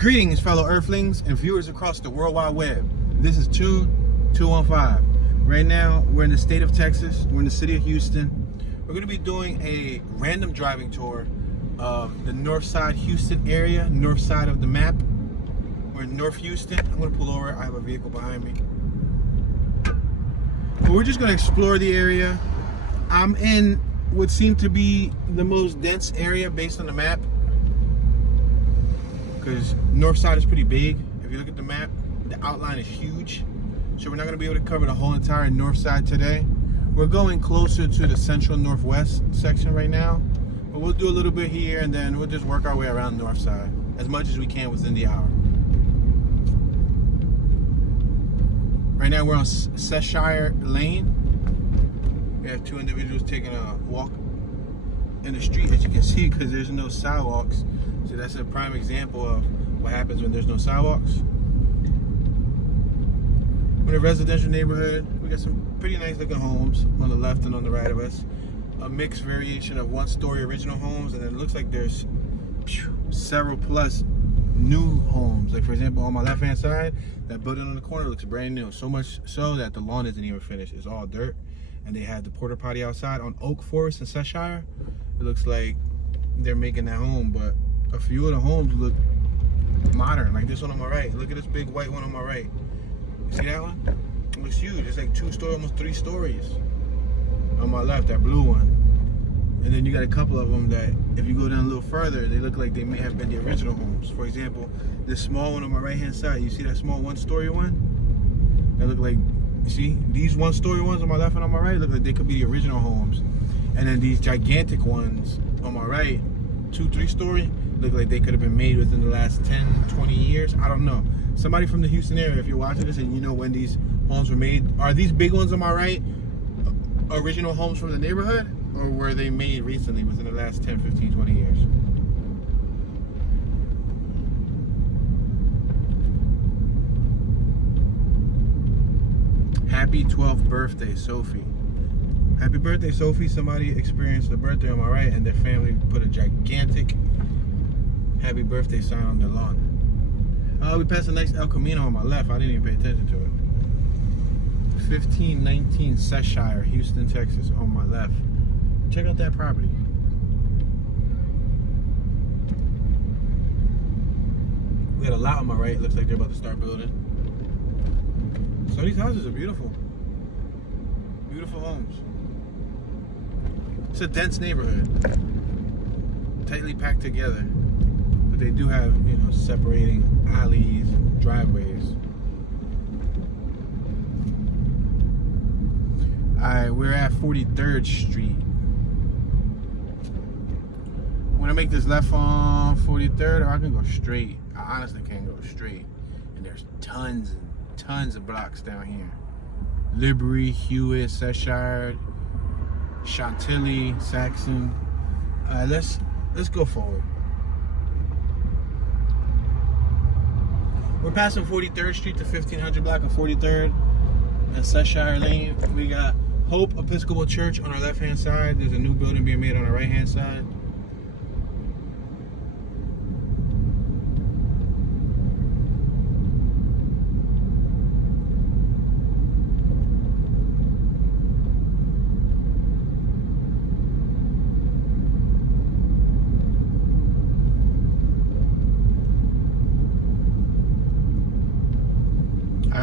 Greetings, fellow Earthlings and viewers across the World Wide Web. This is Tune 215. Right now, we're in the state of Texas. We're in the city of Houston. We're going to be doing a random driving tour of the north side Houston area, north side of the map. We're in North Houston. I'm going to pull over. I have a vehicle behind me. But we're just going to explore the area. I'm in what seemed to be the most dense area based on the map, because north side is pretty big. If you look at the map, the outline is huge. So we're not going to be able to cover the whole entire north side today. We're going closer to the central northwest section right now, but we'll do a little bit here and then we'll just work our way around the north side as much as we can within the hour. Right now we're on Cheshire Lane. We have two individuals taking a walk in the street, as you can see, because there's no sidewalks. So that's a prime example of what happens when there's no sidewalks. We're in a residential neighborhood. We got some pretty nice looking homes on the left and on the right of us. A mixed variation of one-story original homes, and it looks like there's several plus new homes. Like, for example, on my left-hand side, that building on the corner looks brand new. So much so that the lawn isn't even finished. It's all dirt. And they had the porta potty outside on Oak Forest in Cheshire. It looks like they're making that home, but a few of the homes look modern, like this one on my right. Look at this big white one on my right. You see that one? It looks huge. It's like 2 stories, almost 3 stories. On my left, that blue one. And then you got a couple of them that, if you go down a little further, they look like they may have been the original homes. For example, this small one on my right-hand side. You see that small 1-story one? That look like, you see, these 1-story ones on my left and on my right look like they could be the original homes. And then these gigantic ones on my right, 2-3-story, look like they could have been made within the last 10, 20 years. I don't know. Somebody from the Houston area, if you're watching this and you know when these homes were made, are these big ones on my right original homes from the neighborhood, or were they made recently within the last 10, 15, 20 years? Happy 12th birthday, Sophie. Happy birthday, Sophie. Somebody experienced a birthday on my right and their family put a gigantic happy birthday sign on their lawn. We passed the next El Camino on my left. I didn't even pay attention to it. 1519 Cheshire, Houston, Texas on my left. Check out that property. We got a lot on my right. Looks like they're about to start building. So these houses are beautiful. Beautiful homes. It's a dense neighborhood, tightly packed together, but they do have, you know, separating alleys and driveways. Alright, we're at 43rd Street. I'm gonna make this left on 43rd, or I can go straight. I honestly can't go straight. And there's tons and tons of blocks down here. Liberty, Hewitt, Cheshire, Chantilly, Saxon. Let's go forward. We're passing 43rd Street to 1500 block of 43rd and Cheshire Lane. We got Hope Episcopal Church on our left-hand side. There's a new building being made on our right-hand side.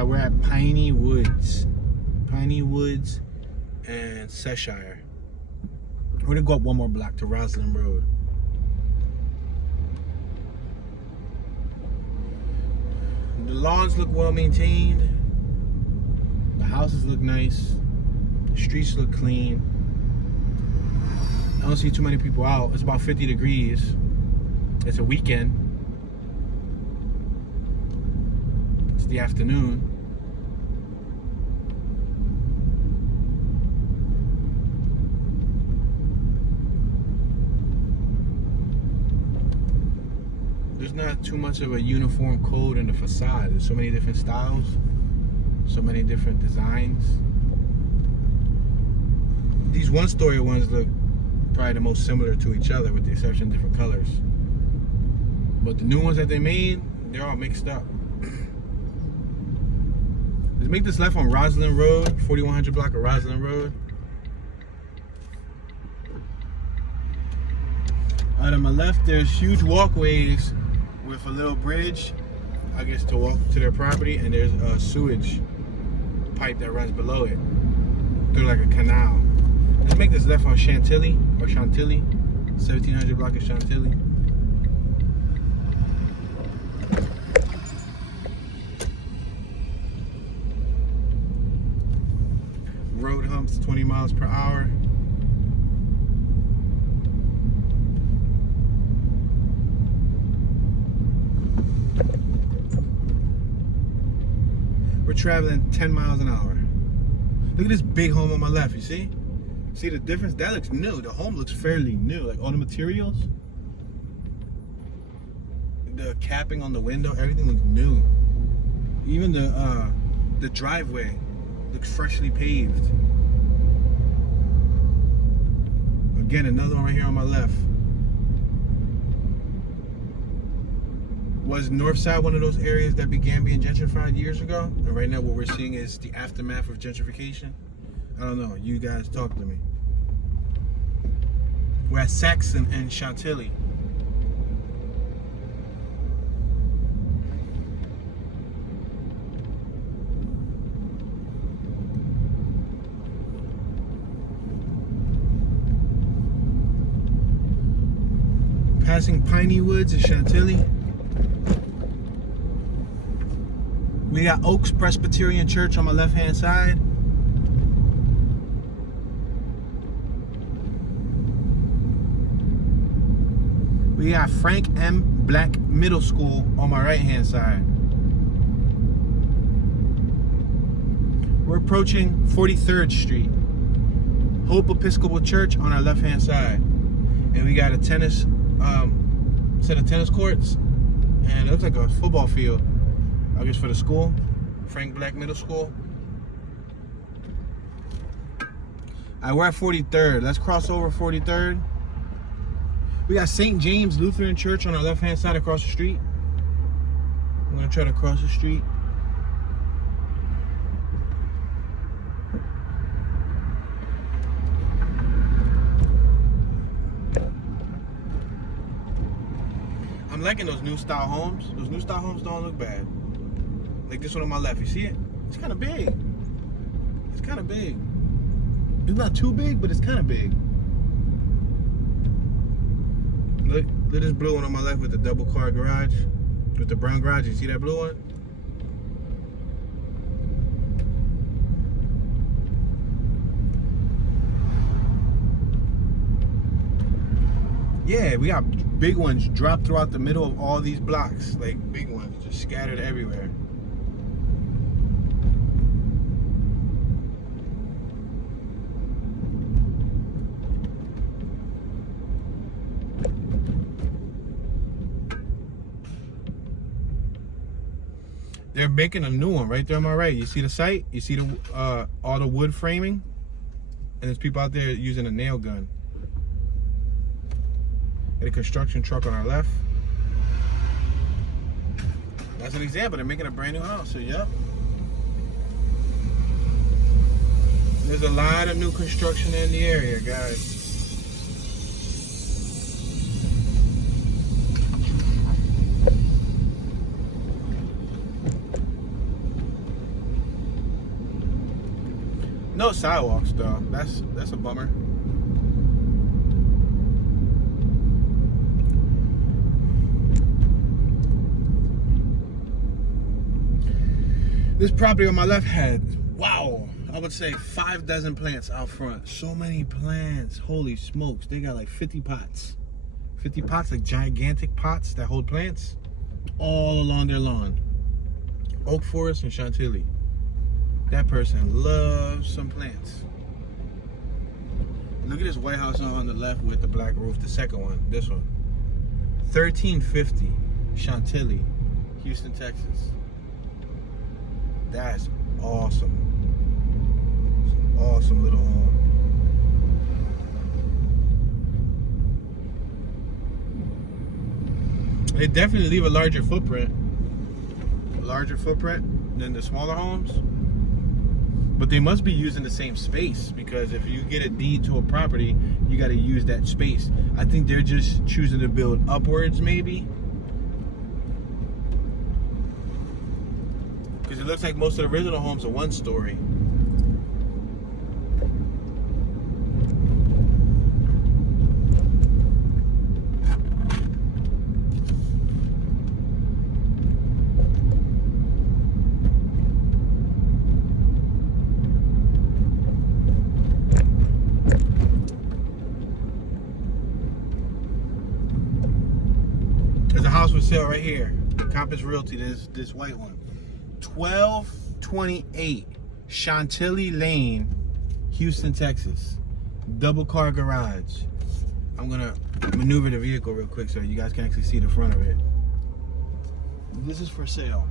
We're at Piney Woods and Cheshire. We're gonna go up one more block to Roslyn Road. The lawns look well maintained. The houses look nice. The streets look clean. I don't see too many people out. It's about 50 degrees. It's a weekend. It's the afternoon. There's not too much of a uniform code in the facade. There's so many different styles, so many different designs. These one-story ones look probably the most similar to each other with the exception of different colors. But the new ones that they made, They're all mixed up. Let's make this left on Roslyn Road, 4100 block of Roslyn Road. Out on my left, there's huge walkways with a little bridge, I guess, to walk to their property, and there's a sewage pipe that runs below it through like a canal. Let's make this left on Chantilly, 1700 block of Chantilly. Road humps 20 miles per hour. We're traveling 10 miles an hour. Look at this big home on my left, you see? See the difference? That looks new. The home looks fairly new. Like all the materials, the capping on the window, everything looks new. Even the driveway looks freshly paved. Again, another one right here on my left. Was Northside one of those areas that began being gentrified years ago? And right now what we're seeing is the aftermath of gentrification? I don't know. You guys talk to me. We're at Saxon and Chantilly. Passing Piney Woods in Chantilly. We got Oaks Presbyterian Church on my left-hand side. We got Frank M. Black Middle School on my right-hand side. We're approaching 43rd Street. Hope Episcopal Church on our left-hand side. And we got a tennis, set of tennis courts. And it looks like a football field, I guess, for the school. Frank Black Middle School. Alright, we're at 43rd. Let's cross over 43rd. We got St. James Lutheran Church on our left-hand side across the street. I'm gonna try to cross the street. I'm liking those new style homes. Those new style homes don't look bad. Like this one on my left, you see it? It's kind of big. It's kind of big. It's not too big, but it's kind of big. Look at this blue one on my left with the double car garage, with the brown garage. You see that blue one? Yeah, we got big ones dropped throughout the middle of all these blocks. Like big ones just scattered everywhere. They're making a new one right there on my right. You see the site? You see the all the wood framing? And there's people out there using a nail gun. And a construction truck on our left. That's an example. They're making a brand new house. So, yep. There's a lot of new construction in the area, guys. No sidewalks though. That's a bummer. This property on my left had, wow, I would say 5 dozen plants out front. So many plants. Holy smokes. They got like 50 pots. 50 pots, like gigantic pots that hold plants all along their lawn. Oak Forest and Chantilly. That person loves some plants. Look at this White House on the left with the black roof. The second one, this one. 1350 Chantilly, Houston, Texas. That's awesome. Awesome little home. They definitely leave a larger footprint. larger footprint than the smaller homes. But they must be using the same space, because if you get a deed to a property, you got to use that space. I think they're just choosing to build upwards, maybe. Because it looks like most of the original homes are 1 story. There's a house for sale right here. Compass Realty, this white one. 1228 Chantilly Lane, Houston, Texas. Double car garage. I'm gonna maneuver the vehicle real quick so you guys can actually see the front of it. This is for sale.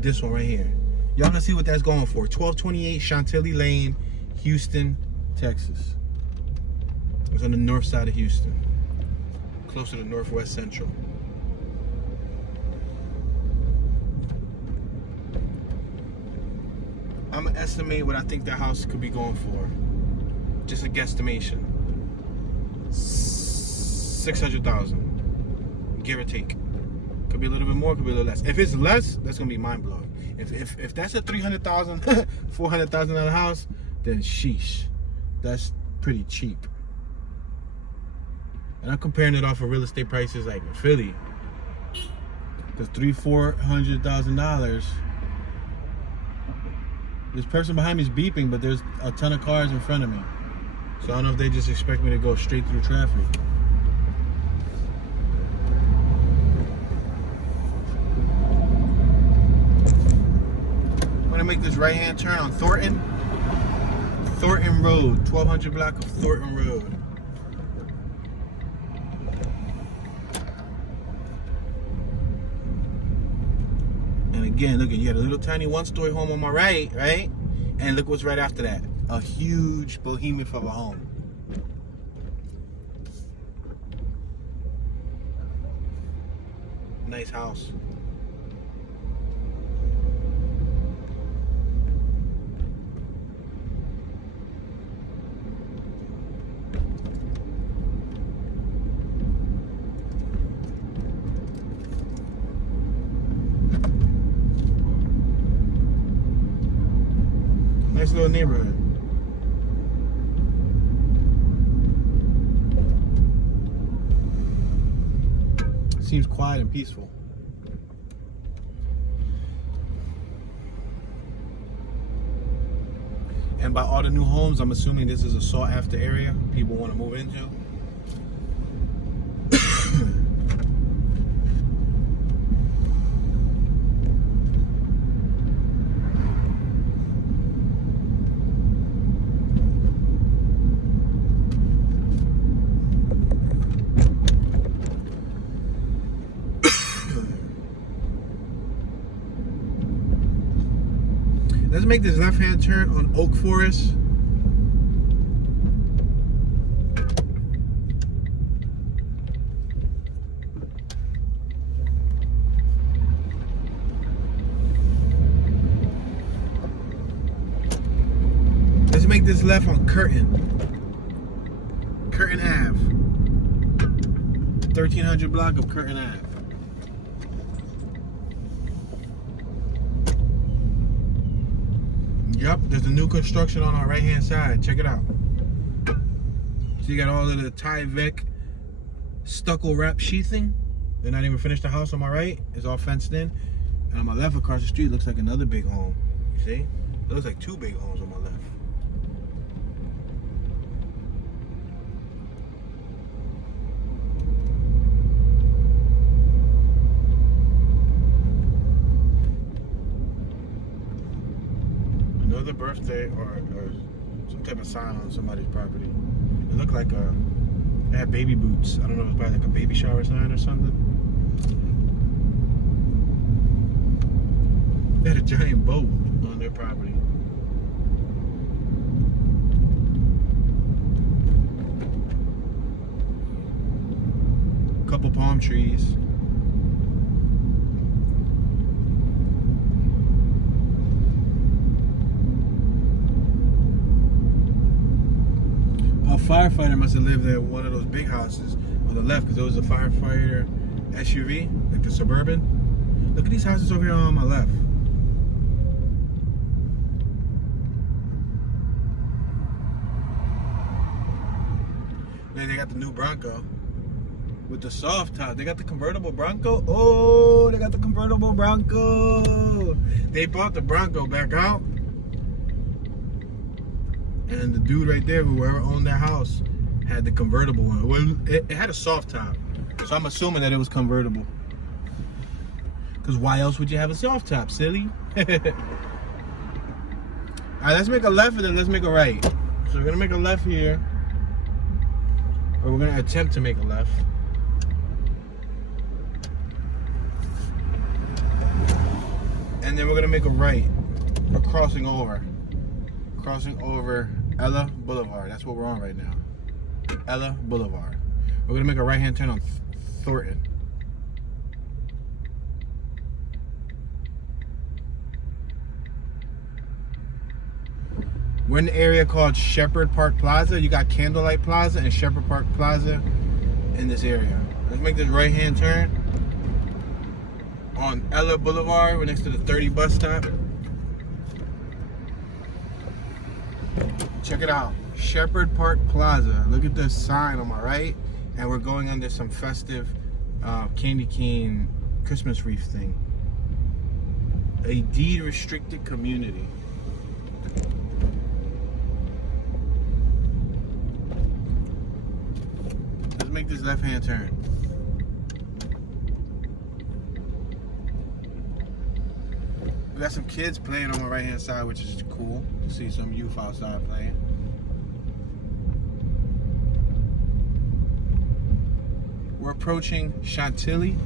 This one right here. Y'all can see what that's going for. 1228 Chantilly Lane, Houston, Texas. It's on the north side of Houston. Close to the Northwest Central. I'm gonna estimate what I think that house could be going for. Just a guesstimation. 600,000, give or take. Could be a little bit more, could be a little less. If it's less, that's gonna be mind blowing. If that's a $300,000, $400,000 house, then sheesh, that's pretty cheap. And I'm comparing it off of real estate prices like in Philly, because $300,000-$400,000. This person behind me is beeping, but there's a ton of cars in front of me. So I don't know if they just expect me to go straight through traffic. I'm gonna make this right-hand turn on Thornton Road, 1200 block of Thornton Road. And again, look at, you got a little tiny 1-story home on my right, right? And look what's right after that. A huge behemoth of a home. Nice house. Nice little neighborhood. Seems quiet and peaceful. And by all the new homes, I'm assuming this is a sought after area people want to move into. Let's make this left-hand turn on Oak Forest. Let's make this left on Curtin Ave. 1300 block of Curtin Ave. Yep, there's a new construction on our right-hand side. Check it out. So you got all of the Tyvek stucco wrap sheathing. They're not even finished the house on my right. It's all fenced in. And on my left across the street looks like another big home. You see? It looks like 2 big homes on my left. Another birthday or some type of sign on somebody's property. It looked like it had baby boots. I don't know if it's probably like a baby shower sign or something. They had a giant boat on their property. Couple palm trees. firefighter must have lived at one of those big houses on the left, because there was a firefighter SUV, like the Suburban. Look at these houses over here on my left. Then they got the new Bronco with the soft top. They got the convertible Bronco. Oh, they got the convertible Bronco. They bought the Bronco back out. And the dude right there, whoever owned that house, had the convertible one. Well, it had a soft top. So I'm assuming that it was convertible. Because why else would you have a soft top, silly? Alright, let's make a left and then let's make a right. So we're going to make a left here. Or we're going to attempt to make a left. And then we're going to make a right. Or crossing over. Crossing over Ella Boulevard. That's what we're on right now. Ella Boulevard. We're going to make a right-hand turn on Thornton. We're in the area called Shepherd Park Plaza. You got Candlelight Plaza and Shepherd Park Plaza in this area. Let's make this right-hand turn on Ella Boulevard. We're next to the 30 bus stop. Check it out. Shepherd Park Plaza. Look at this sign on my right. And we're going under some festive candy cane Christmas wreath thing. A deed restricted community. Let's make this left-hand turn. We got some kids playing on my right-hand side, which is cool to see some youth outside playing. We're approaching Chantilly.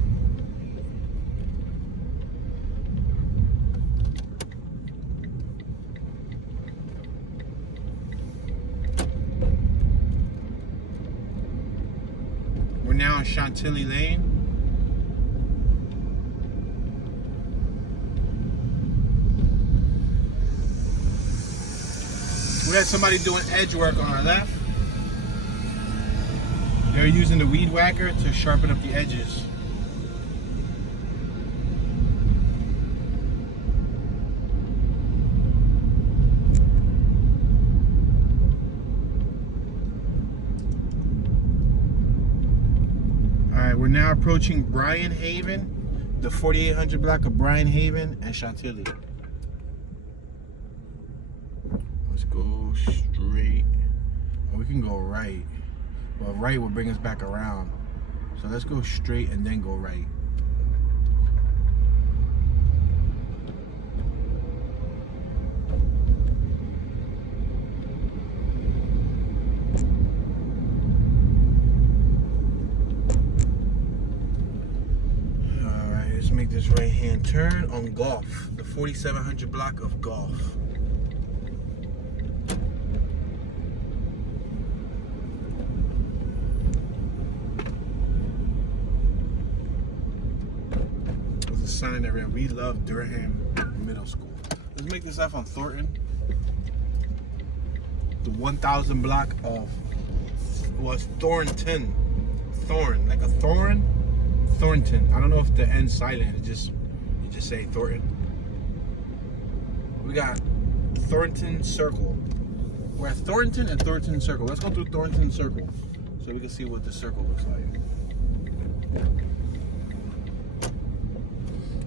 We're now in Chantilly Lane. We had somebody doing edge work on our left. They're using the weed whacker to sharpen up the edges. Alright, we're now approaching Bryan Haven, the 4800 block of Bryan Haven and Chantilly. Let's go straight. Or we can go right. Well, right will bring us back around. So let's go straight and then go right. Alright, let's make this right-hand turn on Golf. The 4700 block of Golf. Sign that we love Durham Middle School. Let's make this left on Thornton. The 1000 block of Thornton. Thorn, like a thorn. Thornton. I don't know if the end's silent. You just say Thornton. We got Thornton Circle. We're at Thornton and Thornton Circle. Let's go through Thornton Circle so we can see what the circle looks like.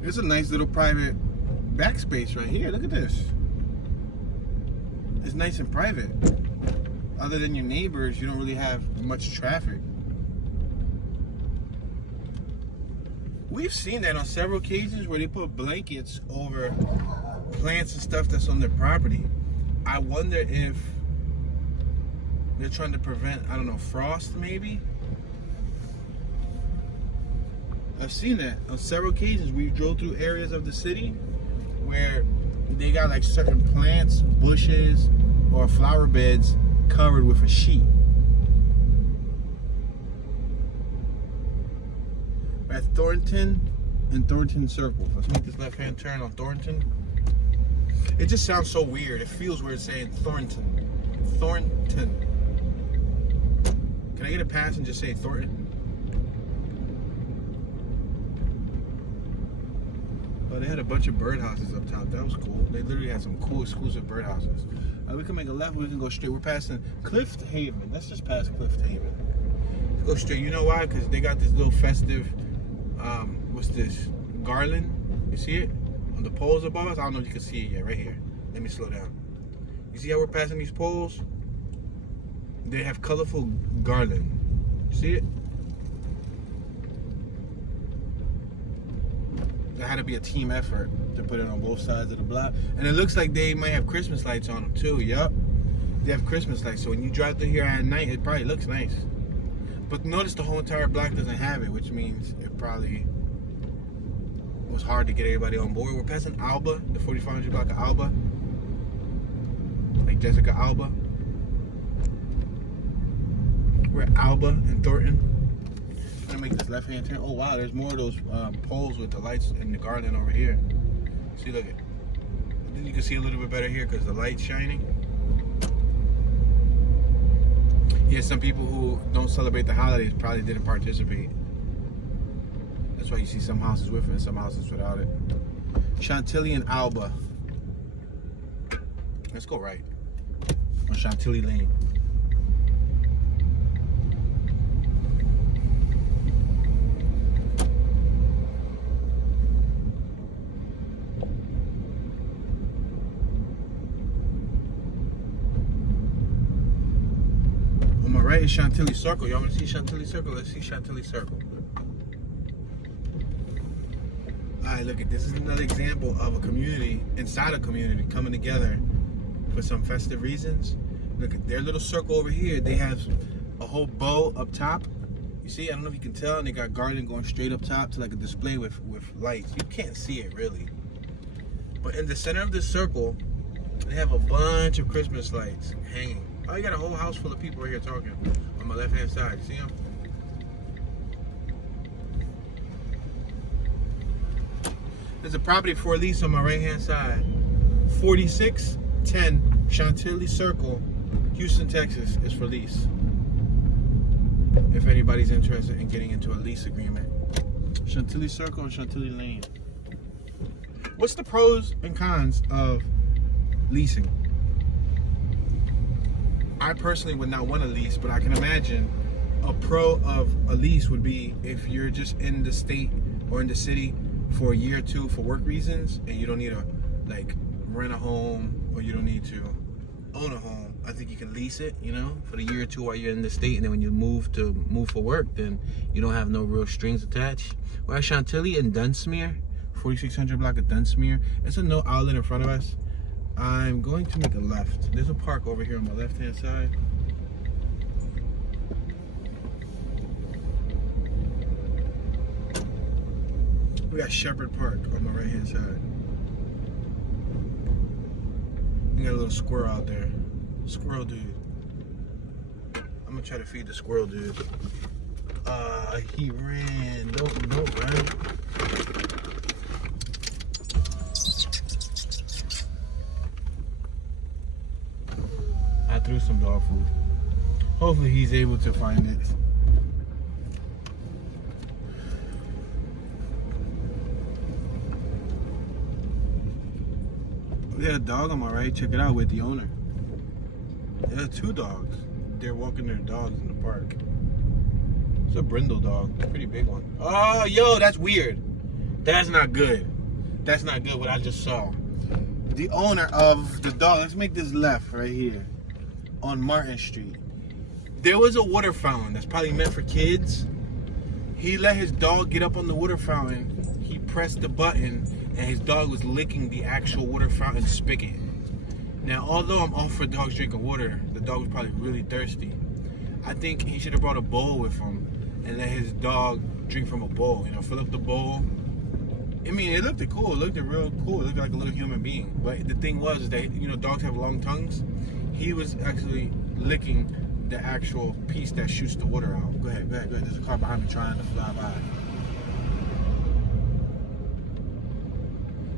There's a nice little private backspace right here. Look at this. It's nice and private. Other than your neighbors, you don't really have much traffic. We've seen that on several occasions where they put blankets over plants and stuff that's on their property. I wonder if they're trying to prevent, I don't know, frost maybe? I've seen that on several occasions. We drove through areas of the city where they got like certain plants, bushes, or flower beds covered with a sheet. We're at Thornton and Thornton Circle. Let's make this left-hand turn on Thornton. It just sounds so weird. It feels weird saying Thornton. Thornton. Can I get a pass and just say Thornton? Oh, they had a bunch of birdhouses up top. That was cool. They literally had some cool exclusive birdhouses. We can make a left. We can go straight. We're passing Clift Haven. Let's just pass Clift Haven. Go straight. You know why? Because they got this little festive. What's this? Garland. You see it on the poles above us? I don't know if you can see it yet. Right here. Let me slow down. You see how we're passing these poles? They have colorful garland. See it? There had to be a team effort to put it on both sides of the block. And it looks like they might have Christmas lights on them too. Yup. They have Christmas lights. So when you drive through here at night, it probably looks nice. But notice the whole entire block doesn't have it, which means it probably was hard to get everybody on board. We're passing Alba, the 4500 block of Alba. Like Jessica Alba. We're at Alba and Thornton. I'm gonna make this left-hand turn. Oh wow, there's more of those poles with the lights and the garland over here. See, look at. Then you can see a little bit better here because the light's shining. Yeah, some people who don't celebrate the holidays probably didn't participate. That's why you see some houses with it and some houses without it. Chantilly and Alba. Let's go right on Chantilly Lane. Right is Chantilly Circle. Y'all want to see Chantilly Circle? Let's see Chantilly Circle. Alright, look at this. Is another example of a community inside a community coming together for some festive reasons. Look at their little circle over here. They have a whole bow up top. You see? I don't know if you can tell. And they got garland going straight up top to like a display with lights. You can't see it really. But in the center of this circle, they have a bunch of Christmas lights hanging. Oh, you got a whole house full of people right here talking on my left-hand side. You see them? There's a property for lease on my right-hand side. 4610 Chantilly Circle, Houston, Texas, is for lease. If anybody's interested in getting into a lease agreement. Chantilly Circle and Chantilly Lane. What's the pros and cons of leasing? I personally would not want a lease, but I can imagine a pro of a lease would be if you're just in the state or in the city for a year or two for work reasons and you don't need to like rent a home or you don't need to own a home. I think you can lease it, you know, for the year or two while you're in the state, and then when you move for work, then you don't have no real strings attached. We're at Chantilly and Dunsmuir, 4600 block of Dunsmuir. It's a no outlet in front of us. I'm going to make a left. There's a park over here on my left-hand side. We got Shepherd Park on my right-hand side. We got a little squirrel out there. Squirrel dude. I'm gonna try to feed the squirrel dude. He ran. Don't run. I threw some dog food. Hopefully he's able to find it. We got a dog on my right. Check it out with the owner. There are two dogs. They're walking their dogs in the park. It's a brindle dog. It's a pretty big one. Oh, yo, that's weird. That's not good. That's not good what I just saw. The owner of the dog, let's make this left right here on Martin Street. There was a water fountain that's probably meant for kids. He let his dog get up on the water fountain. He pressed the button and his dog was licking the actual water fountain spigot. Now, although I'm all for dogs drinking water, the dog was probably really thirsty. I think he should have brought a bowl with him and let his dog drink from a bowl. You know, fill up the bowl. I mean, it looked cool. It looked real cool. It looked like a little human being. But the thing was is that, you know, dogs have long tongues. He was actually licking the actual piece that shoots the water out. Go ahead. There's a car behind me trying to fly by.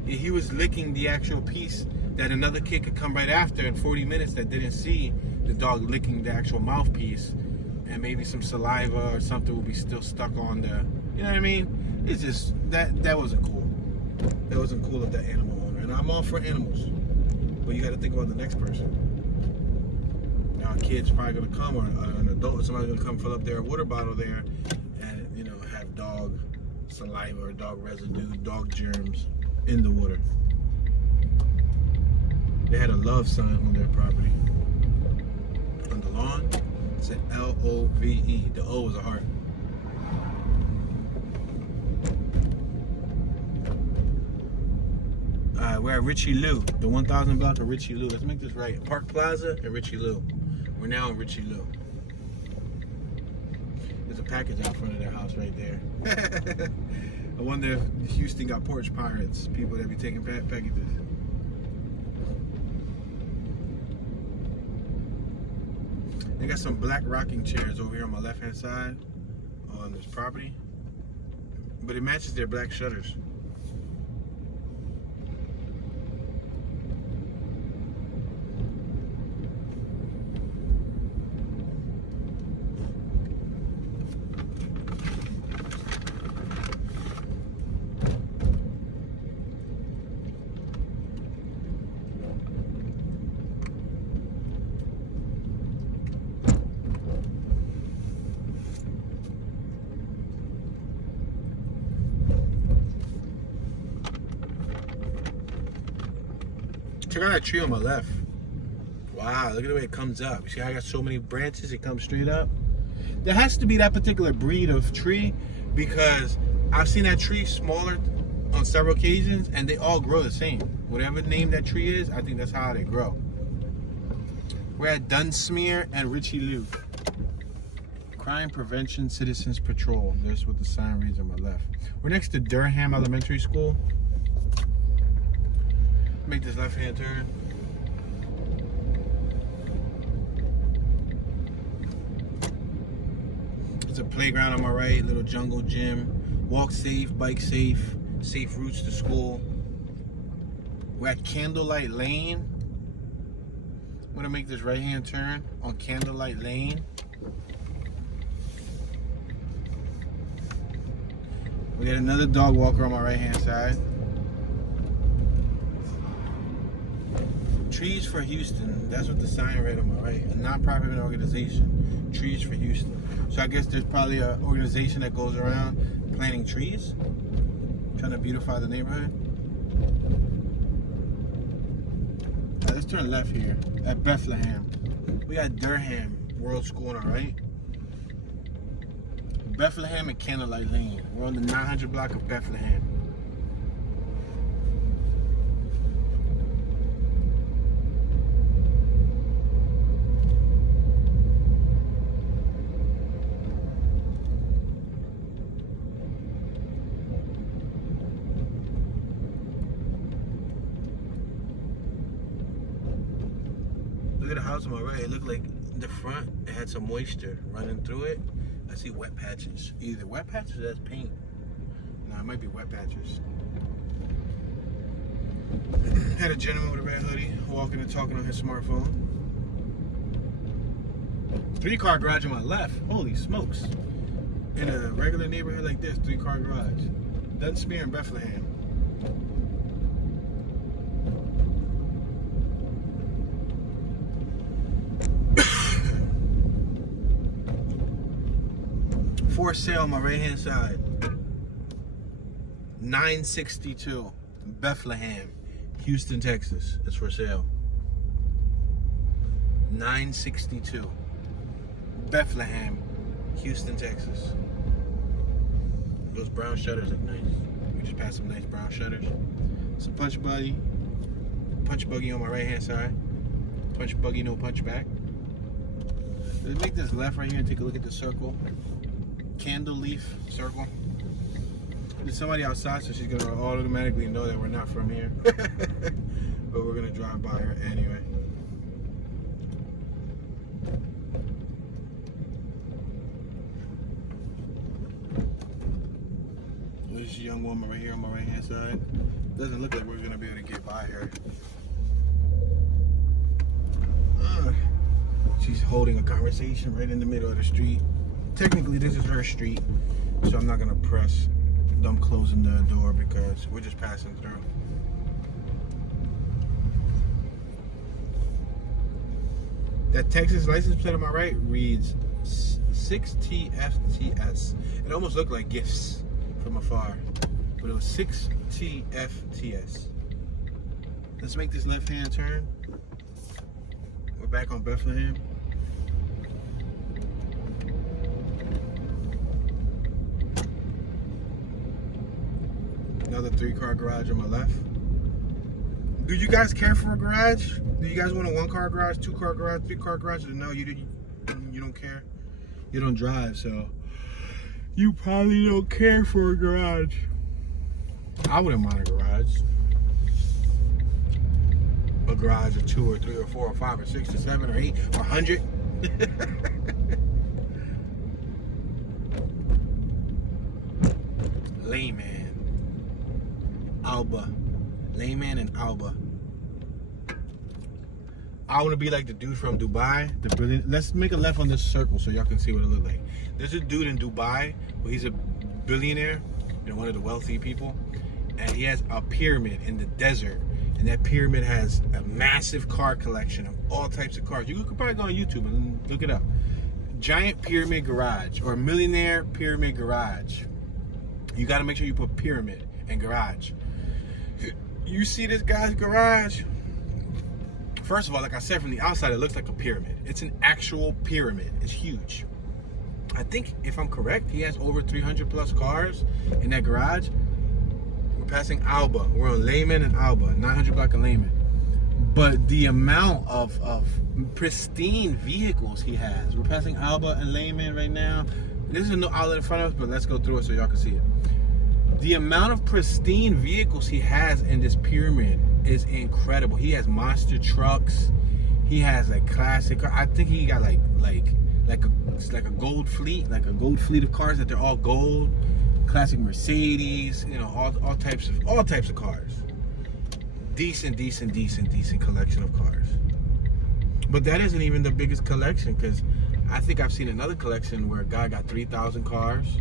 Yeah, he was licking the actual piece that another kid could come right after in 40 minutes that didn't see the dog licking the actual mouthpiece and maybe some saliva or something will be still stuck on the, you know what I mean? It's just, that wasn't cool. That wasn't cool of the animal owner. And I'm all for animals, but you got to think about the next person. Now a kid's probably going to come, or an adult, somebody's going to come fill up their water bottle there and, you know, have dog saliva or dog residue, dog germs in the water. They had a love sign on their property. On the lawn, it said L-O-V-E. The O was a heart. We're at Richelieu, the 1000 block of Richelieu. Let's make this right. Park Plaza and Richelieu. We're now in Richelieu. There's a package out front of their house right there. I wonder if Houston got porch pirates, people that be taking packages. They got some black rocking chairs over here on my left-hand side on this property, but it matches their black shutters. Check out that tree on my left. Wow, look at the way it comes up. You see how I got so many branches, it comes straight up? There has to be that particular breed of tree, because I've seen that tree smaller on several occasions and they all grow the same. Whatever name that tree is, I think that's how they grow. We're at Dunsmuir and Richelieu. Crime Prevention Citizens Patrol. That's what the sign reads on my left. We're next to Durham Elementary School. Make this left-hand turn. There's a playground on my right, little jungle gym. Walk safe, bike safe, safe routes to school. We're at Candlelight Lane. I'm gonna make this right-hand turn on Candlelight Lane. We got another dog walker on my right-hand side. Trees for Houston. That's what the sign read on my right. A non-profit organization. Trees for Houston. So I guess there's probably an organization that goes around planting trees, trying to beautify the neighborhood. Right, let's turn left here at Bethlehem. We got Durham World School on our right. Bethlehem and Candlelight Lane. We're on the 900 block of Bethlehem. Look at the house on my right. It looked like the front, it had some moisture running through it. I see wet patches. Either wet patches or that's paint. No, it might be wet patches. Had a gentleman with a red hoodie walking and talking on his smartphone. 3-car garage on my left. Holy smokes. In a regular neighborhood like this, 3-car garage. Dunsmuir and Bethlehem. For sale on my right hand side. 962 Bethlehem, Houston, Texas. It's for sale. 962 Bethlehem, Houston, Texas. Those brown shutters look nice. We just passed some nice brown shutters. Some punch buggy on my right hand side. Punch buggy, no punch back. Let's make this left right here and take a look at the circle. Candle leaf circle. There's somebody outside, so she's gonna automatically know that we're not from here. But we're gonna drive by her anyway. There's a young woman right here on my right hand side. Doesn't look like we're gonna be able to get by her. She's holding a conversation right in the middle of the street. Technically, this is her street, so I'm not gonna press them closing the door because we're just passing through. That Texas license plate on my right reads 6TFTS. It almost looked like gifts from afar, but it was 6TFTS. Let's make this left-hand turn. We're back on Bethlehem. Another 3-car garage on my left. Do you guys care for a garage? Do you guys want a 1-car garage, 2-car garage, 3-car garage? No, you don't care. You don't drive, so you probably don't care for a garage. I wouldn't mind a garage. A garage of 2 or 3 or 4 or 5 or 6 or 7 or 8 or 100. Layman, Alba, Layman and Alba. I want to be like the dude from Dubai, the brilliant. Let's make a left on this circle so y'all can see what it looks like. There's a dude in Dubai where he's a billionaire, you know, one of the wealthy people, and he has a pyramid in the desert, and that pyramid has a massive car collection of all types of cars. You could probably go on YouTube and look it up. Giant pyramid garage or millionaire pyramid garage. You got to make sure you put pyramid and garage. You see this guy's garage? First of all, like I said, from the outside, it looks like a pyramid. It's an actual pyramid. It's huge. I think, if I'm correct, he has over 300 plus cars in that garage. We're passing Alba. We're on Layman and Alba, 900 block of Layman. But the amount of pristine vehicles he has. We're passing Alba and Layman right now. This is no outlet in front of us, but let's go through it so y'all can see it. The amount of pristine vehicles he has in this pyramid is incredible. He has monster trucks. He has like classic. I think he got like a gold fleet, of cars that they're all gold. Classic Mercedes, you know, all types of cars. Decent collection of cars. But that isn't even the biggest collection, because I think I've seen another collection where a guy got 3,000 cars.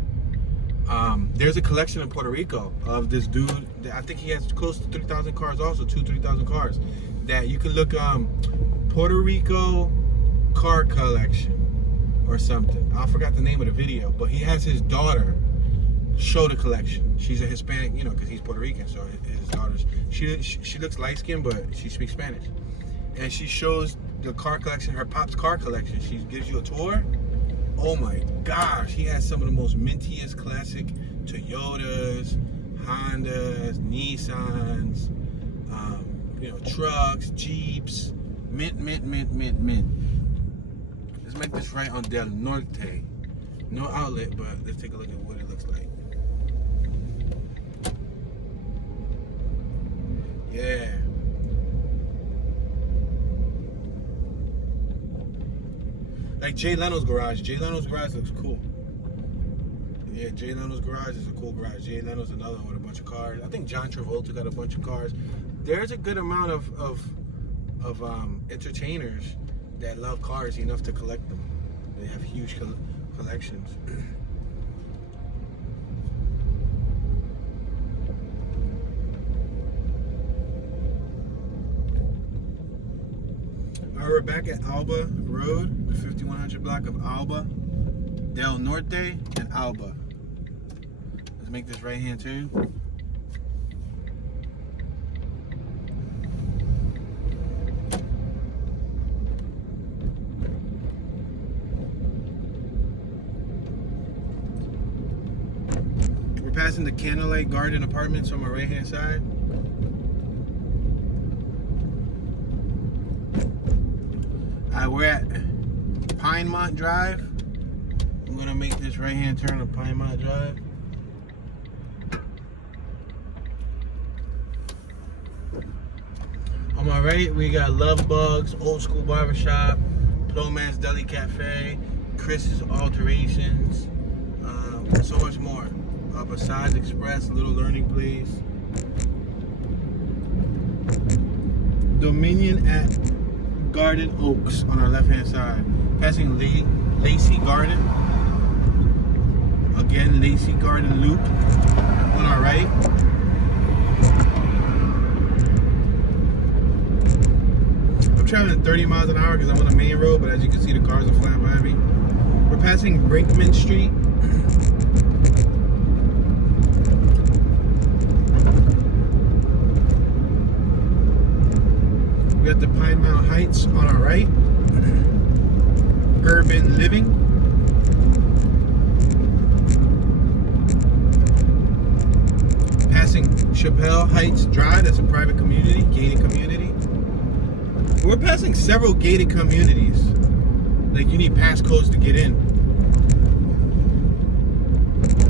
There's a collection in Puerto Rico of this dude. I think he has close to 3,000 cars also, 3,000 cars. That you can look, Puerto Rico car collection or something. I forgot the name of the video, but he has his daughter show the collection. She's a Hispanic, you know, because he's Puerto Rican, so his daughter's, she looks light-skinned, but she speaks Spanish. And she shows the car collection, her pop's car collection. She gives you a tour. Oh my gosh, he has some of the most mintiest classic Toyotas, Hondas, Nissans, you know, trucks, Jeeps, mint. Let's make this right on Del Norte. No outlet, but let's take a look at what it looks like. Yeah. Like Jay Leno's garage. Jay Leno's garage looks cool. Yeah, Jay Leno's garage is a cool garage. Jay Leno's another one with a bunch of cars. I think John Travolta got a bunch of cars. There's a good amount of entertainers that love cars enough to collect them. They have huge collections. Alright, we're back at Alba Road, the 5100 block of Alba, Del Norte, and Alba. Let's make this right-hand turn. We're passing the Candlelight Garden Apartments on my right-hand side. We're at Pinemont Drive. I'm gonna make this right-hand turn on Pinemont Drive. On my right, we got Love Bugs, Old School Barbershop, Plowman's Deli Cafe, Chris's Alterations, so much more. Besides Express, Little Learning Place. Dominion at Garden Oaks on our left-hand side. Passing Lacey Garden. Again, Lacey Garden Loop on our right. I'm traveling 30 miles an hour because I'm on the main road, but as you can see, the cars are flying by me. We're passing Brinkman Street. We got the Pinemont Heights on our right. Urban Living. Passing Chappelle Heights Drive. That's a private community, gated community. We're passing several gated communities. Like, you need passcodes to get in.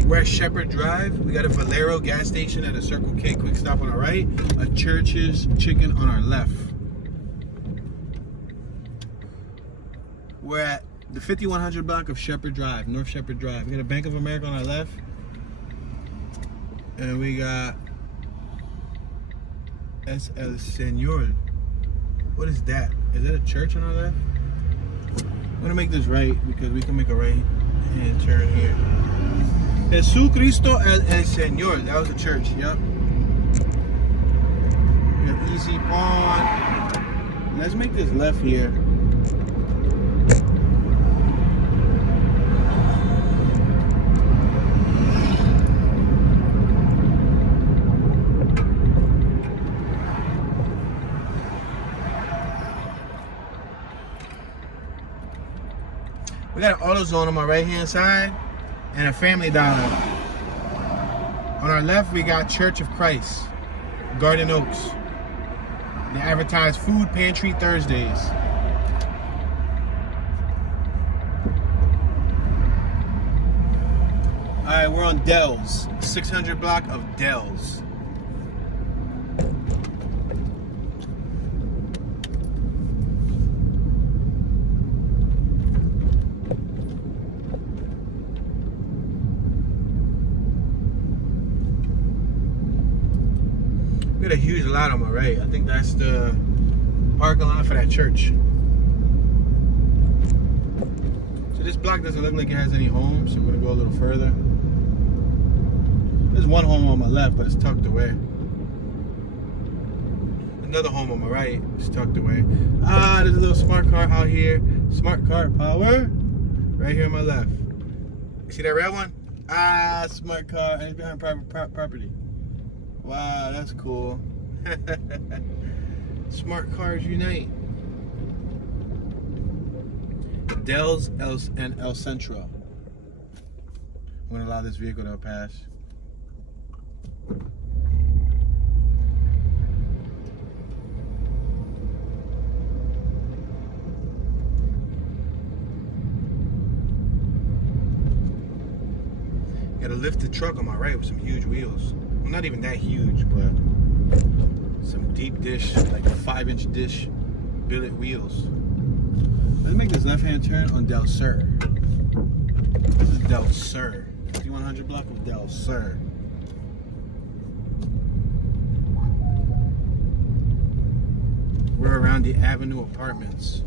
We're at Shepherd Drive. We got a Valero gas station and a Circle K quick stop on our right. A Church's Chicken on our left. We're at the 5100 block of Shepherd Drive, North Shepherd Drive. We got a Bank of America on our left. And we got El Señor. What is that? Is that a church on our left? I'm gonna make this right because we can make a right hand turn here. Jesucristo el Señor. That was a church, yep. We got Easy Pawn. Let's make this left here. We got an AutoZone on my right hand side and a Family Dollar. On our left, we got Church of Christ, Garden Oaks. They advertise food pantry Thursdays. All right, we're on Dells, 600 block of Dells. We got a huge lot on my right. I think that's the parking lot for that church. So this block doesn't look like it has any homes, so we're gonna go a little further. There's one home on my left, but it's tucked away. Another home on my right is tucked away. Ah, there's a little smart car out here. Smart car power. Right here on my left. You see that red one? Ah, smart car, and it's behind private property. Wow, that's cool. Smart cars unite. Dells and El Centro. I'm gonna allow this vehicle to pass. Got a lifted truck on my right with some huge wheels. Well, not even that huge, but some deep dish, like a 5-inch dish, billet wheels. Let's make this left-hand turn on Del Sur. This is Del Sur, 5100 block of Del Sur. We're around the Avenue Apartments.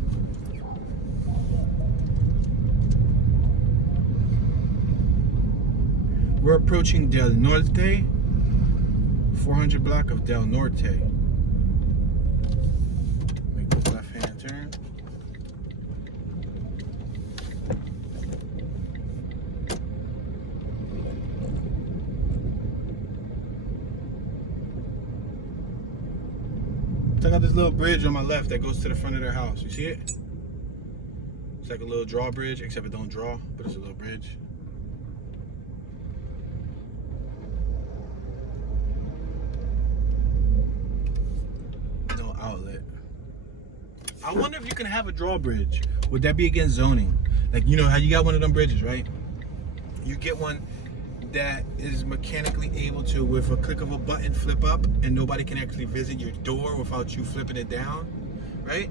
We're approaching Del Norte, 400 block of Del Norte. Make this left-hand turn. Check out this little bridge on my left that goes to the front of their house. You see it? It's like a little drawbridge, except it don't draw, but it's a little bridge. Outlet. I wonder if you can have a drawbridge. Would that be against zoning? Like, you know how you got one of them bridges, right? You get one that is mechanically able to, with a click of a button, flip up, and nobody can actually visit your door without you flipping it down, right?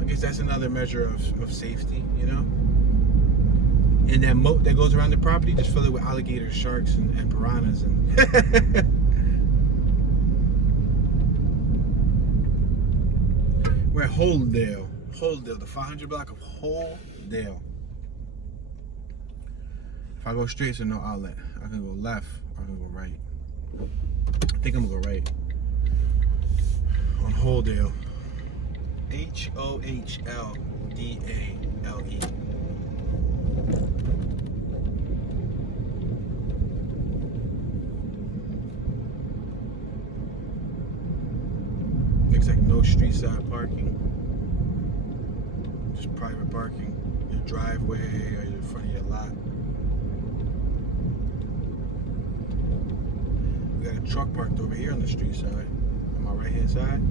I guess that's another measure of safety, you know? And that moat that goes around the property, just fill it with alligators, sharks, and piranhas. And we're at Holdale. Holdale, the 500 block of Holdale. If I go straight, it's no outlet. I can go left, or I can go right. I think I'm gonna go right. On Holdale. Hohdale. Looks like no street side parking. Just private parking. Your driveway or in front of your lot. We got a truck parked over here on the street side. On my right hand side.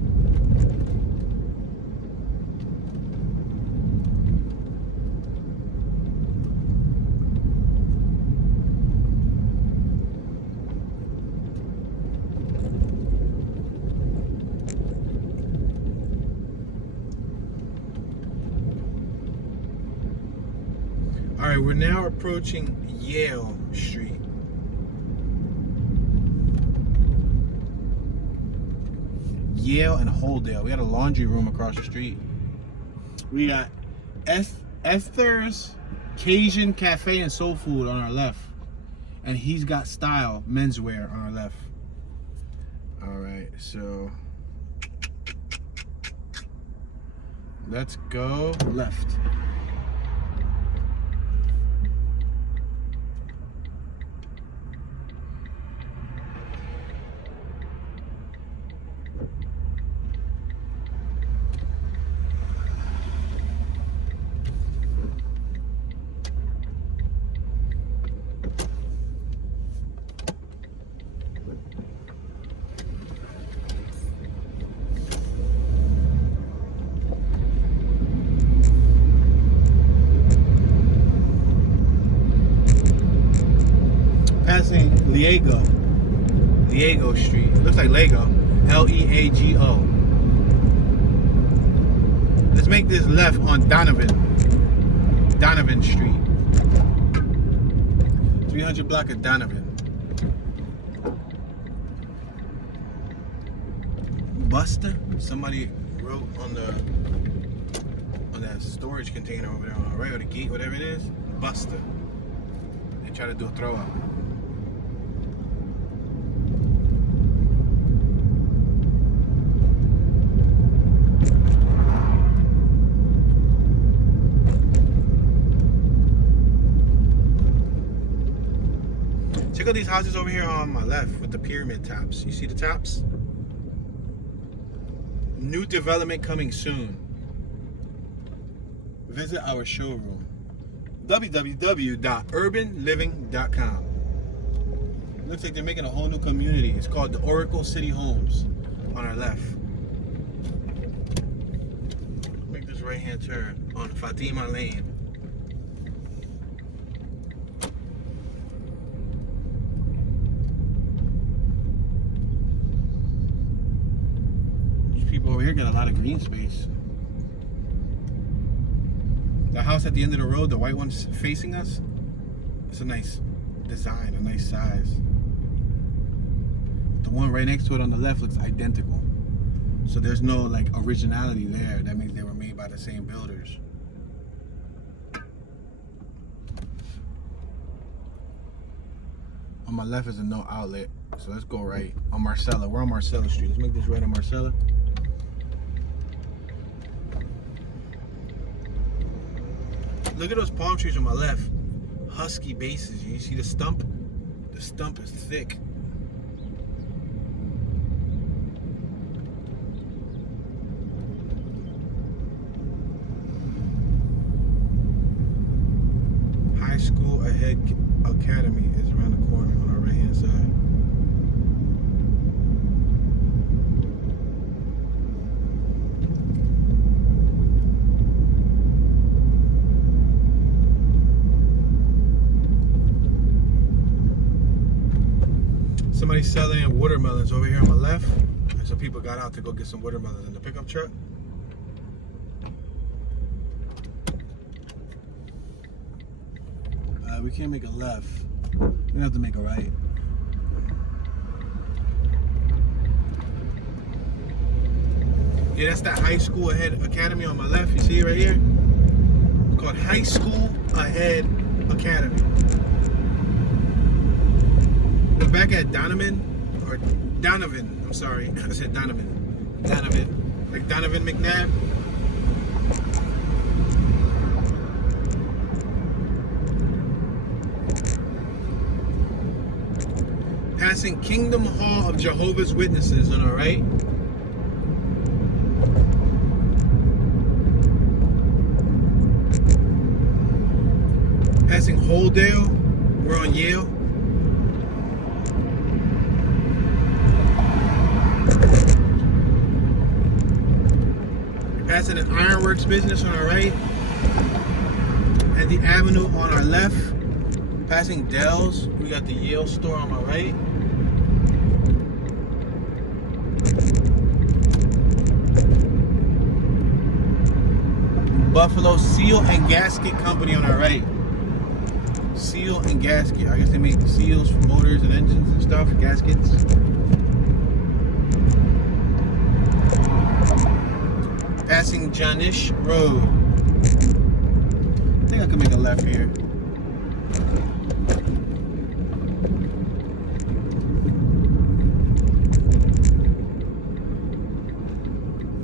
All right, we're now approaching Yale Street. Yale and Holdale. We got a laundry room across the street. We got Esther's Cajun Cafe and Soul Food on our left. And he's got Style menswear on our left. All right, so let's go left. Passing Lego Street. It looks like Lego. L-E-A-G-O. Let's make this left on Donovan Street. 300 block of Donovan. Buster? Somebody wrote on that storage container over there on the right, or the gate, whatever it is. Buster. They try to do a throw out. Check out these houses over here on my left with the pyramid tops. You see the tops? New development coming soon. Visit our showroom. www.urbanliving.com. Looks like they're making a whole new community. It's called the Oracle City Homes on our left. Make this right hand turn on Fatima Lane. People over here got a lot of green space. The house at the end of the road, the white one's facing us, it's a nice design, a nice size. The one right next to it on the left looks identical. So there's no like originality there. That means they were made by the same builders. On my left is a no outlet. So let's go right on Marcella. We're on Marcella Street. Let's make this right on Marcella. Look at those palm trees on my left. Husky bases. You see the stump? The stump is thick. High School Ahead Academy is around the corner on our right hand side. Somebody's selling watermelons over here on my left, and some people got out to go get some watermelons in the pickup truck. We can't make a left. We're gonna have to make a right. Yeah, that's that high school ahead academy on my left. You see it right here? It's called High School Ahead Academy. We're back at Donovan. I'm sorry. I said Donovan. Donovan. Like Donovan McNabb. Passing Kingdom Hall of Jehovah's Witnesses on our right. Passing Holdale. We're on Yale. Passing an ironworks business on our right. And the avenue on our left. Passing Dell's. We got the Yale store on my right. Buffalo Seal and Gasket Company on our right. Seal and gasket. I guess they make seals for motors and engines and stuff. Gaskets. Passing Janish Road. I think I can make a left here.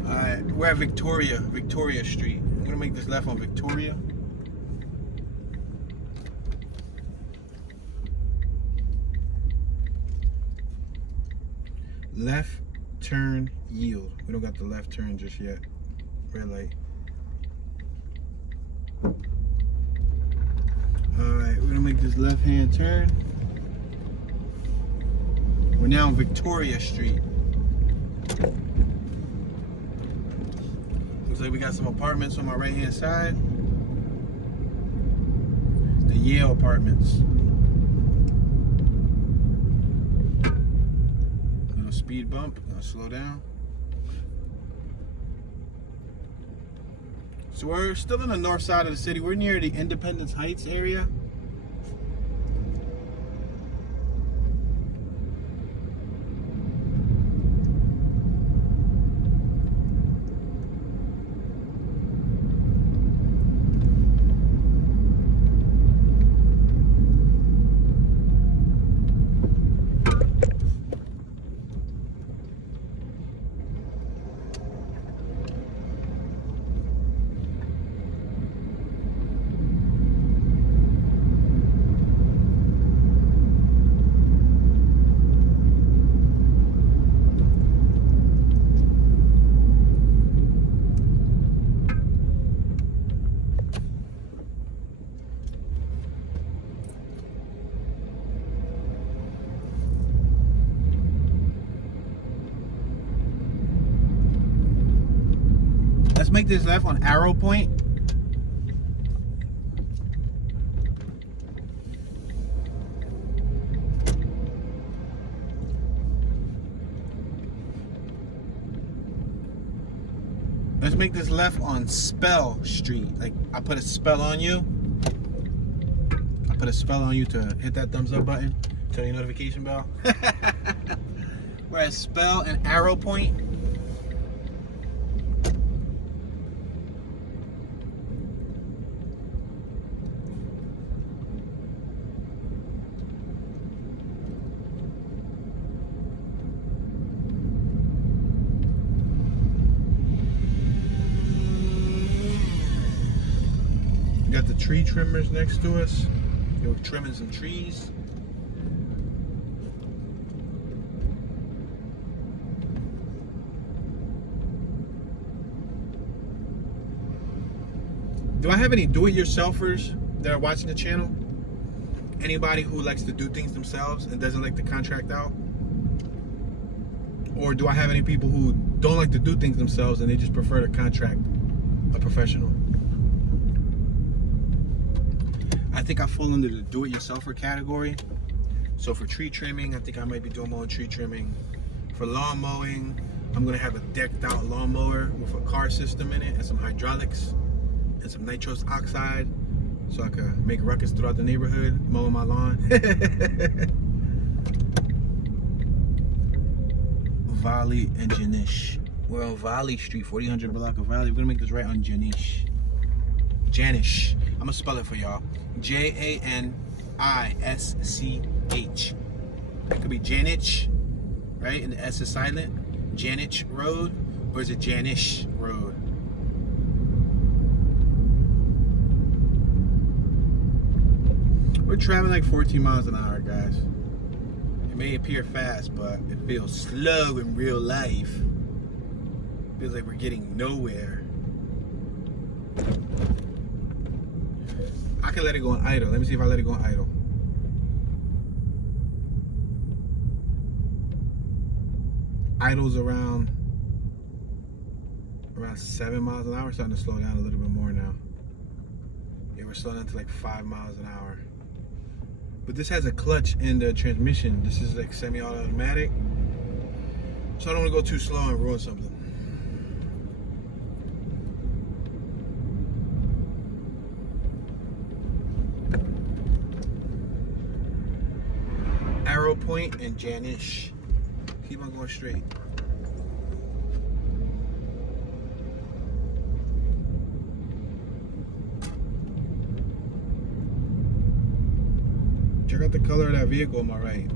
Alright, we're at Victoria Street. I'm gonna make this left on Victoria. Left turn yield. We don't got the left turn just yet. Red light. Alright, we're gonna make this left hand turn. We're now on Victoria Street. Looks like we got some apartments on my right hand side. The Yale apartments. Speed bump, I'll slow down. So we're still in the north side of the city. We're near the Independence Heights area. Let's make this left on Arrow Point. Let's make this left on Spell Street. Like, I put a spell on you. I put a spell on you to hit that thumbs up button. Turn your notification bell. We're at Spell and Arrow Point. Got the tree trimmers next to us. They were trimming some trees. Do I have any do-it-yourselfers that are watching the channel? Anybody who likes to do things themselves and doesn't like to contract out? Or do I have any people who don't like to do things themselves and they just prefer to contract a professional? I think I fall under the do-it-yourselfer category. So for tree trimming, I think I might be doing my own tree trimming. For lawn mowing, I'm gonna have a decked out lawnmower with a car system in it and some hydraulics and some nitrous oxide so I can make ruckus throughout the neighborhood, mowing my lawn. Valley Engine-ish. We're on Valley Street, 4000 block of Valley. We're gonna make this right on Janish. I'm gonna spell it for y'all. Janisch. It could be Janich, right? And the S is silent. Janich Road, or is it Janish Road? We're traveling like 14 miles an hour, guys. It may appear fast, but it feels slow in real life. Feels like we're getting nowhere. I can let it go on idle. Let me see if I let it go on idle. Idle's around 7 miles an hour. Starting to slow down a little bit more now. Yeah, we're slowing down to like 5 miles an hour. But this has a clutch in the transmission. This is like semi-automatic. So I don't want to go too slow and ruin something. Arrow Point and Janish. Keep on going straight. Check out the color of that vehicle on my right.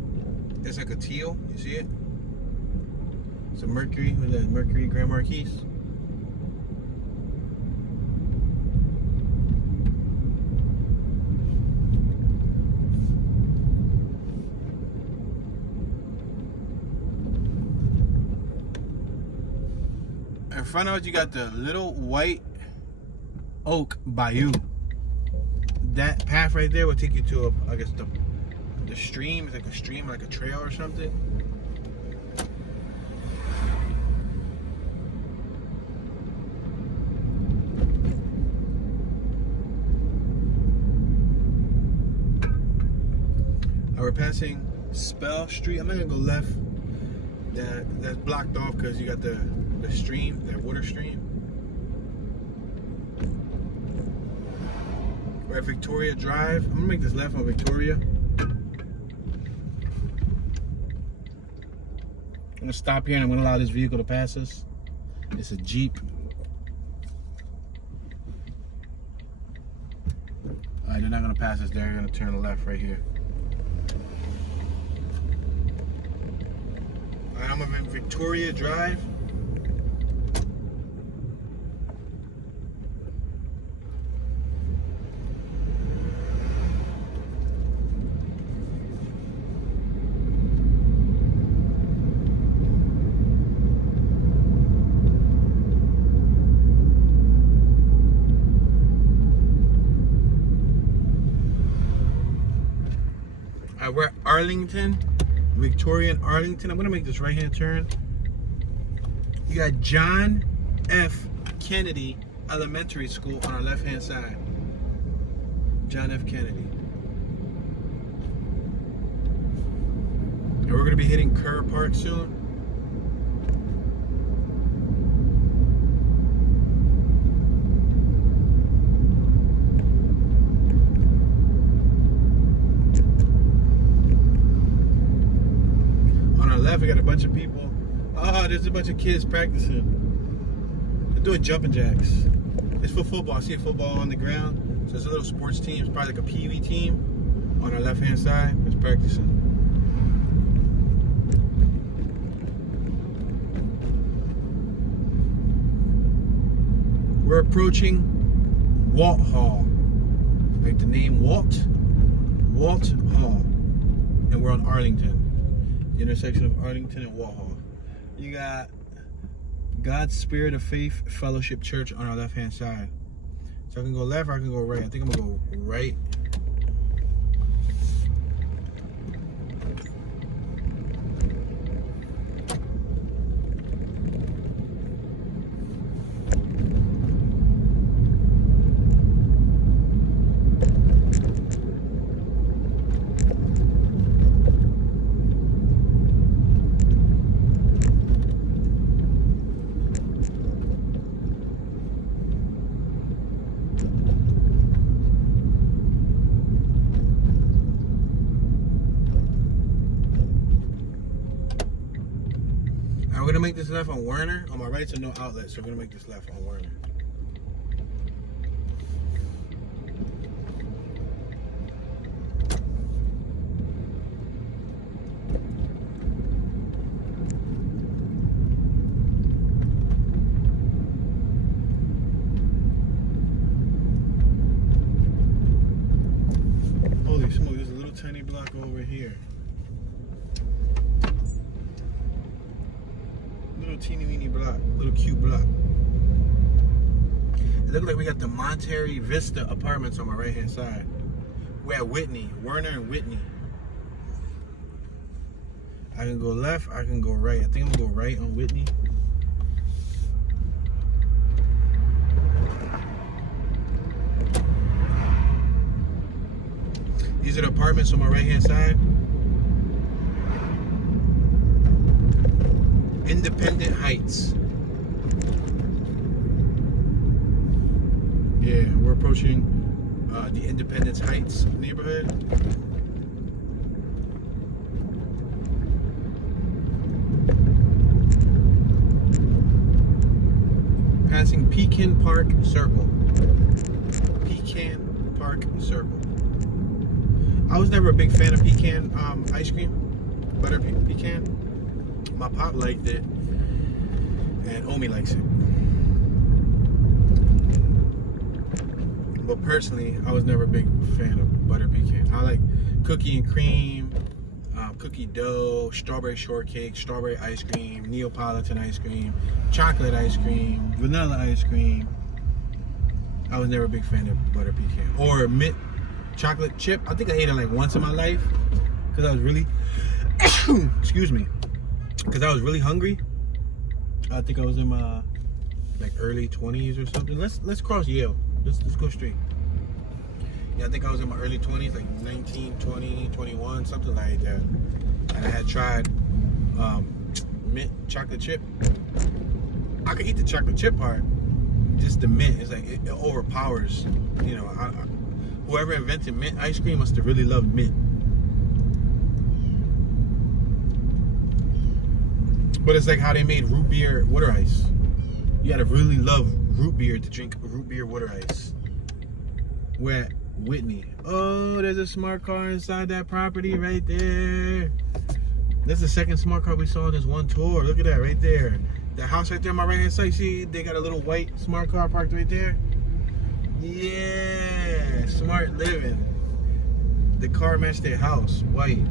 It's like a teal. You see it? It's a Mercury with a Mercury Grand Marquis. In front of us, you got the little white oak bayou. That path right there will take you to, I guess, the stream. It's like a stream, like a trail or something. We're passing Spell Street. I'm not gonna go left. That's blocked off because you got the stream, that water stream. We're at Victoria Drive. I'm gonna make this left on Victoria. I'm gonna stop here and I'm gonna allow this vehicle to pass us. It's a Jeep. Alright, they're not gonna pass us there. They're gonna turn left right here. Alright, I'm on Victoria Drive. We're at Arlington, Victoria and Arlington. I'm gonna make this right-hand turn. You got John F. Kennedy Elementary School on our left-hand side. John F. Kennedy. And we're gonna be hitting Kerr Park soon. We got a bunch of people. Oh, there's a bunch of kids practicing. They're doing jumping jacks. It's for football. I see a football on the ground. So it's a little sports team. It's probably like a Pee Wee team on our left-hand side. It's practicing. We're approaching Walt Hall. Like the name Walt Hall. And we're on Arlington. Intersection of Arlington and Walt Hall. You got God's Spirit of Faith Fellowship Church on our left-hand side. So I can go left or I can go right. I think I'm gonna go right. Now we're gonna make this left on Werner. On my right's a no outlet, so we're gonna make this left on Werner. Holy smoke, there's a little tiny block over here. Little teeny weeny block, little cute block. It looks like we got the Monterey Vista apartments on my right hand side. We're at Whitney, Werner and Whitney. I can go left, I can go right. I think I'm gonna go right on Whitney. These are the apartments on my right hand side. Independent Heights. Yeah, we're approaching the Independence Heights neighborhood. Passing Pecan Park Circle. Pecan Park Circle. I was never a big fan of pecan ice cream, butter pecan. My pop liked it, and Omi likes it. But personally, I was never a big fan of butter pecan. I like cookie and cream, cookie dough, strawberry shortcake, strawberry ice cream, Neapolitan ice cream, chocolate ice cream, vanilla ice cream. I was never a big fan of butter pecan. Or mint chocolate chip. I think I ate it like once in my life because I was really, excuse me, because I was really hungry. I think I was in my like early 20s or something. Let's cross Yale. Let's go straight. Yeah, I think I was in my early 20s, like 19, 20, 21, something like that. And I had tried mint chocolate chip. I could eat the chocolate chip part. Just the mint is like it overpowers. You know, whoever invented mint ice cream must have really loved mint. But it's like how they made root beer water ice. You gotta really love root beer to drink root beer water ice. We're at Whitney. Oh, there's a smart car inside that property right there. That's the second smart car we saw in this one tour. Look at that right there. The house right there on my right hand side, see, they got a little white smart car parked right there. Yeah, smart living. The car matched their house, white.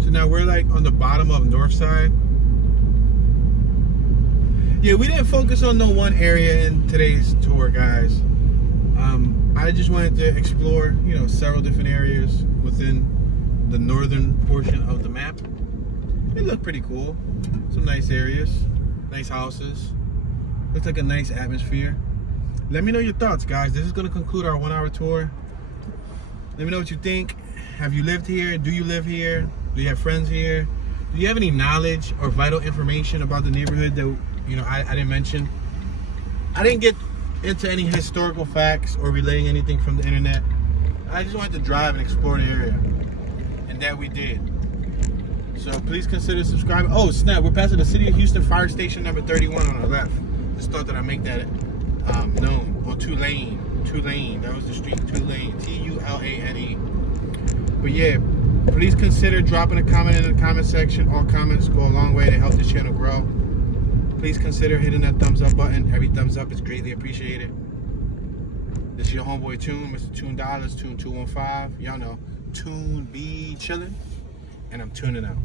So now we're like on the bottom of North Side. Yeah, we didn't focus on no one area in today's tour, guys. I just wanted to explore, you know, several different areas within the northern portion of the map. It looked pretty cool. Some nice areas, nice houses. Looks like a nice atmosphere. Let me know your thoughts, guys. This is going to conclude our 1 hour tour. Let me know what you think. Have you lived here? Do you live here? Do you have friends here? Do you have any knowledge or vital information about the neighborhood that, you know, I didn't mention? I didn't get into any historical facts or relaying anything from the internet. I just wanted to drive and explore the area, and that we did. So please consider subscribing. Oh snap, we're passing the City of Houston Fire Station number 31 on the left. Just thought that I'd make that known. Or Tulane, that was the street, Tulane, T-U-L-A-N-E. But yeah, please consider dropping a comment in the comment section. All comments go a long way to help this channel grow. Please consider hitting that thumbs up button. Every thumbs up is greatly appreciated. This is your homeboy Tune, Mr. Tune Dollars, Tune 215. Y'all know, Tune be chillin', and I'm tuning out.